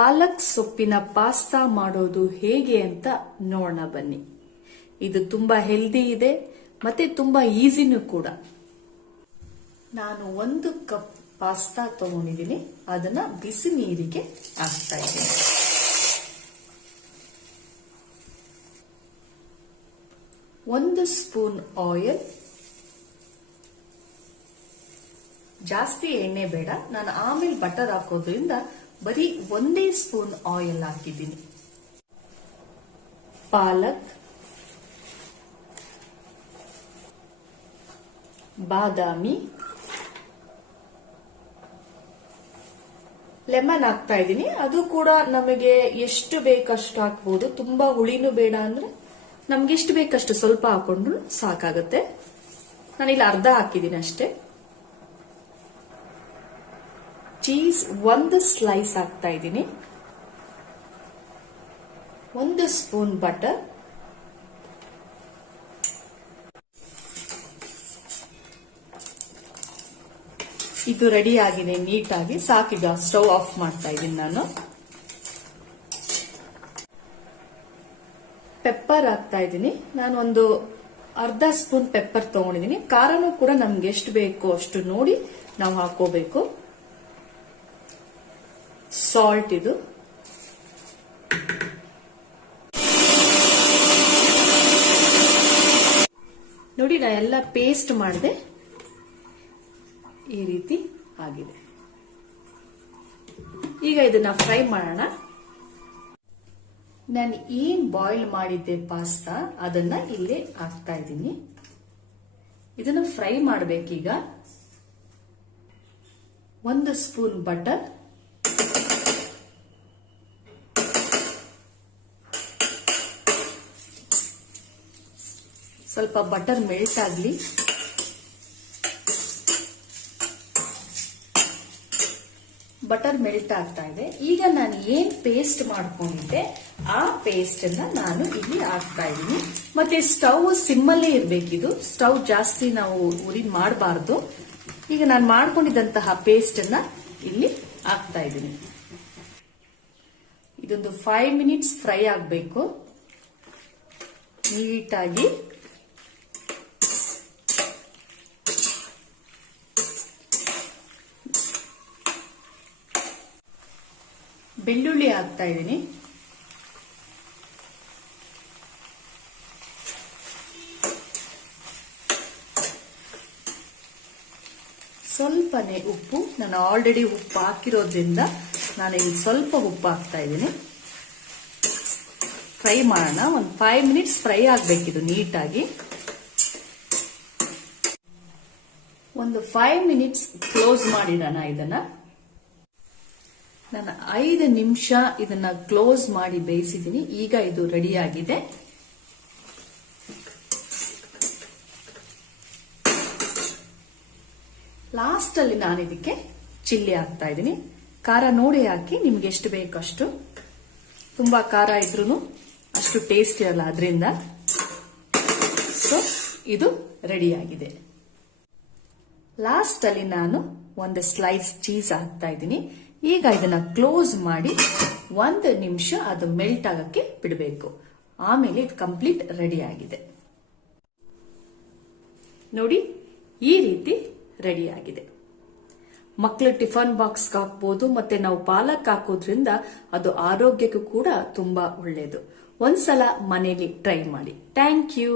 ಪಾಲಕ್ ಸೊಪ್ಪಿನ ಪಾಸ್ತಾ ಮಾಡೋದು ಹೇಗೆ ಅಂತ ನೋಡೋಣ ಬನ್ನಿ. ಇದು ತುಂಬಾ ಹೆಲ್ದಿ ಇದೆ ಮತ್ತೆ ತುಂಬಾ ಈಸಿನೂ ಕೂಡ. ನಾನು 1 ಕಪ್ ಪಾಸ್ತಾ ತಗೊಂಡಿದ್ದೀನಿ, ಅದನ್ನ ಬಿಸಿ ನೀರಿಗೆ ಹಾಕ್ತಾ ಇದ್ದೀನಿ. ಒಂದು ಸ್ಪೂನ್ ಆಯಿಲ್, ಜಾಸ್ತಿ ಎಣ್ಣೆ ಬೇಡ, ನಾನು ಆಮೇಲೆ ಬಟರ್ ಹಾಕೋದ್ರಿಂದ ಬರೀ 1 ಸ್ಪೂನ್ ಆಯಿಲ್ ಹಾಕಿದ್ದೀನಿ. ಪಾಲಕ್, ಬಾದಾಮಿ, ಲೆಮನ್ ಹಾಕ್ತಾ ಇದ್ದೀನಿ. ಅದು ಕೂಡ ನಮಗೆ ಎಷ್ಟು ಬೇಕಷ್ಟು ಹಾಕ್ಬೋದು. ತುಂಬಾ ಹುಳಿನೂ ಬೇಡ ಅಂದ್ರೆ ನಮ್ಗೆ ಎಷ್ಟು ಬೇಕಷ್ಟು ಸ್ವಲ್ಪ ಹಾಕೊಂಡ್ರು ಸಾಕಾಗುತ್ತೆ. ನಾನಿಲ್ಲಿ ಅರ್ಧ ಹಾಕಿದ್ದೀನಿ ಅಷ್ಟೇ. ಚೀಸ್ 1 ಸ್ಲೈಸ್ ಹಾಕ್ತಾ ಇದ್ದೀನಿ. 1 ಸ್ಪೂನ್ ಬಟರ್, ಇದು ರೆಡಿ ಆಗಿದೆ ನೀಟಾಗಿ. ಸಾಕೀಗ ಸ್ಟವ್ ಆಫ್ ಮಾಡ್ತಾ ಇದ್ದೀನಿ ನಾನು. ಪೆಪ್ಪರ್ ಹಾಕ್ತಾ ಇದ್ದೀನಿ. ನಾನು ಒಂದು ಅರ್ಧ ಸ್ಪೂನ್ ಪೆಪ್ಪರ್ ತಗೊಂಡಿದ್ದೀನಿ. ಖಾರನೂ ಕೂಡ ನಮ್ಗೆ ಎಷ್ಟು ಬೇಕೋ ಅಷ್ಟು ನೋಡಿ ನಾವು ಹಾಕೋಬೇಕು. ಸಾಲ್ಟ್, ಇದು ನೋಡಿ ನಾ ಎಲ್ಲ ಪೇಸ್ಟ್ ಮಾಡಿದೆ, ಈ ರೀತಿ ಆಗಿದೆ. ಈಗ ಇದನ್ನ ಫ್ರೈ ಮಾಡೋಣ. ನಾನು ಏನ್ ಬಾಯ್ಲ್ ಮಾಡಿದ್ದೆ ಪಾಸ್ತಾ ಅದನ್ನ ಇಲ್ಲೇ ಹಾಕ್ತಾ ಇದ್ದೀನಿ. ಇದನ್ನ ಫ್ರೈ ಮಾಡಬೇಕೀಗ. 1 ಸ್ಪೂನ್ ಬಟರ್, ಸ್ವಲ್ಪ ಬಟರ್ ಮೆಲ್ಟ್ ಆಗಲಿ. ಬಟರ್ ಮೆಲ್ಟ್ ಆಗ್ತಾ ಇದೆ. ಈಗ ನಾನು ಏನ್ ಪೇಸ್ಟ್ ಮಾಡ್ಕೊಂಡಿದ್ದೆ ಆ ಪೇಸ್ಟ್ ಅನ್ನ ನಾನು ಇಲ್ಲಿ ಹಾಕ್ತಾ ಇದ್ದೀನಿ. ಮತ್ತೆ ಸ್ಟವ್ ಸಿಮ್ಮಲ್ಲೇ ಇರ್ಬೇಕಿದು, ಸ್ಟವ್ ಜಾಸ್ತಿ ನಾವು ಉರಿ ಮಾಡಬಾರ್ದು. ಈಗ ನಾನು ಮಾಡ್ಕೊಂಡಿದ್ದಂತಹ ಪೇಸ್ಟ್ ಅನ್ನ ಇಲ್ಲಿ ಹಾಕ್ತಾ ಇದ್ದೀನಿ. ಇದೊಂದು 5 ಮಿನಿಟ್ಸ್ ಫ್ರೈ ಆಗಬೇಕು ನೀಟಾಗಿ. ಬೆಳ್ಳುಳ್ಳಿ ಹಾಕ್ತಾ ಇದ್ದೀನಿ. ಸ್ವಲ್ಪನೇ ಉಪ್ಪು, ನಾನು ಆಲ್ರೆಡಿ ಉಪ್ಪು ಹಾಕಿರೋದ್ರಿಂದ ನಾನು ಇಲ್ಲಿ ಸ್ವಲ್ಪ ಉಪ್ಪು ಹಾಕ್ತಾ ಇದ್ದೀನಿ. ಫ್ರೈ ಮಾಡೋಣ. ಒಂದು 5 ಮಿನಿಟ್ಸ್ ಫ್ರೈ ಆಗಬೇಕಿದು ನೀಟಾಗಿ. ಒಂದು 5 ಮಿನಿಟ್ಸ್ ಕ್ಲೋಸ್ ಮಾಡಿಡೋಣ ಇದನ್ನ. ನಾನು 5 ನಿಮಿಷ ಇದನ್ನ ಕ್ಲೋಸ್ ಮಾಡಿ ಬೇಯಿಸಿದ್ದೀನಿ. ಈಗ ಇದು ರೆಡಿ ಆಗಿದೆ. ಲಾಸ್ಟ್ ಅಲ್ಲಿ ನಾನು ಇದಕ್ಕೆ ಚಿಲ್ಲಿ ಹಾಕ್ತಾ ಇದ್ದೀನಿ. ಖಾರ ನೋಡಿ ಹಾಕಿ, ನಿಮ್ಗೆ ಎಷ್ಟು ಬೇಕಷ್ಟು. ತುಂಬಾ ಖಾರ ಇದ್ರೂ ಅಷ್ಟು ಟೇಸ್ಟ್ ಇರಲ್ಲ ಅದರಿಂದ. ಸೊ ಇದು ರೆಡಿ ಆಗಿದೆ. ಲಾಸ್ಟ್ ಅಲ್ಲಿ ನಾನು 1 ಸ್ಲೈಸ್ ಚೀಸ್ ಹಾಕ್ತಾ ಇದ್ದೀನಿ. ಈಗ ಇದನ್ನ ಕ್ಲೋಸ್ ಮಾಡಿ 1 ನಿಮಿಷ ಅದು ಮೆಲ್ಟ್ ಆಗಕ್ಕೆ ಬಿಡಬೇಕು. ಆಮೇಲೆ ಇದು ಕಂಪ್ಲೀಟ್ ರೆಡಿ ಆಗಿದೆ. ನೋಡಿ ಈ ರೀತಿ ರೆಡಿ ಆಗಿದೆ. ಮಕ್ಕಳು ಟಿಫನ್ ಬಾಕ್ಸ್ ಹಾಕ್ಬೋದು. ಮತ್ತೆ ನಾವು ಪಾಲಕ್ ಹಾಕೋದ್ರಿಂದ ಅದು ಆರೋಗ್ಯಕ್ಕೂ ಕೂಡ ತುಂಬಾ ಒಳ್ಳೆಯದು. ಒಂದ್ಸಲ ಮನೆಯಲ್ಲಿ ಟ್ರೈ ಮಾಡಿ. Thank you.